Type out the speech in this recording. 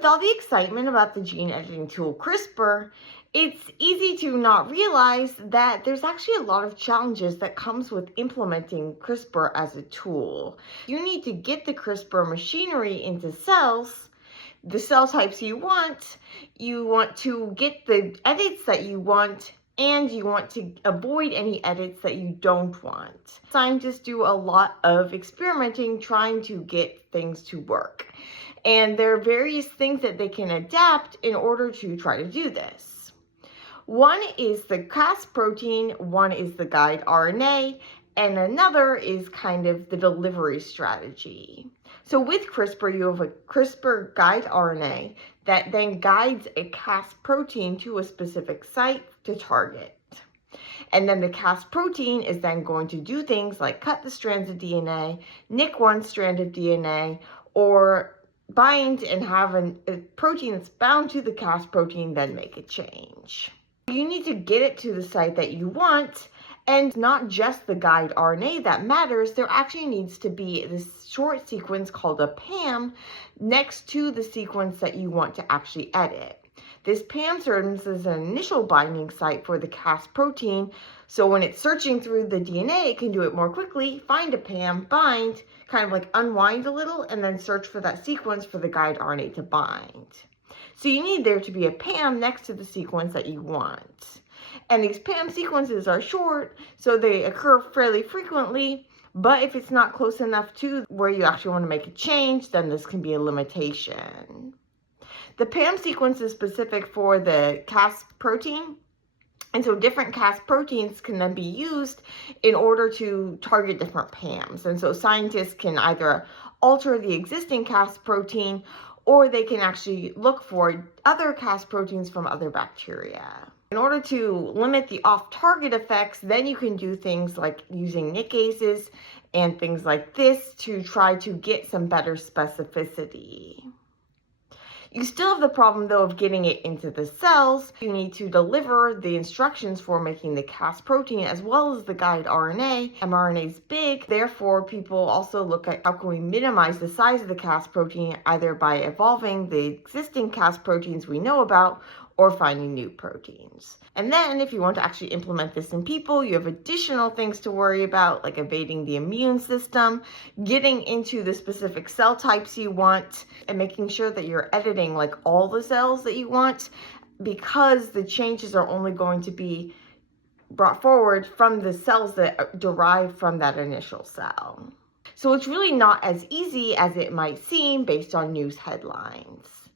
With all the excitement about the gene editing tool CRISPR, it's easy to not realize that there's actually a lot of challenges that comes with implementing CRISPR as a tool. You need to get the CRISPR machinery into cells, the cell types you want to get the edits that you want, and you want to avoid any edits that you don't want. Scientists do a lot of experimenting trying to get things to work. And there are various things that they can adapt in order to try to do this. One is the Cas protein, one is the guide RNA, and another is kind of the delivery strategy. So with CRISPR, you have a CRISPR guide RNA that then guides a Cas protein to a specific site to target. And then the Cas protein is then going to do things like cut the strands of DNA, nick one strand of DNA, or bind and have a protein that's bound to the Cas protein, then make a change. You need to get it to the site that you want, and not just the guide RNA that matters. There actually needs to be this short sequence called a PAM next to the sequence that you want to actually edit. This PAM serves as an initial binding site for the Cas protein, so when it's searching through the DNA, it can do it more quickly, find a PAM, bind, kind of like unwind a little, and then search for that sequence for the guide RNA to bind. So you need there to be a PAM next to the sequence that you want. And these PAM sequences are short, so they occur fairly frequently, but if it's not close enough to where you actually want to make a change, then this can be a limitation. The PAM sequence is specific for the Cas protein, and so different Cas proteins can then be used in order to target different PAMs. And so scientists can either alter the existing Cas protein, or they can actually look for other Cas proteins from other bacteria. In order to limit the off-target effects, then you can do things like using nickases and things like this to try to get some better specificity. You still have the problem, though, of getting it into the cells. You need to deliver the instructions for making the Cas protein as well as the guide RNA. mRNA is big, therefore people also look at how can we minimize the size of the Cas protein, either by evolving the existing Cas proteins we know about or finding new proteins. And then if you want to actually implement this in people, you have additional things to worry about, like evading the immune system, getting into the specific cell types you want, and making sure that you're editing like all the cells that you want, because the changes are only going to be brought forward from the cells that derive from that initial cell. So it's really not as easy as it might seem based on news headlines.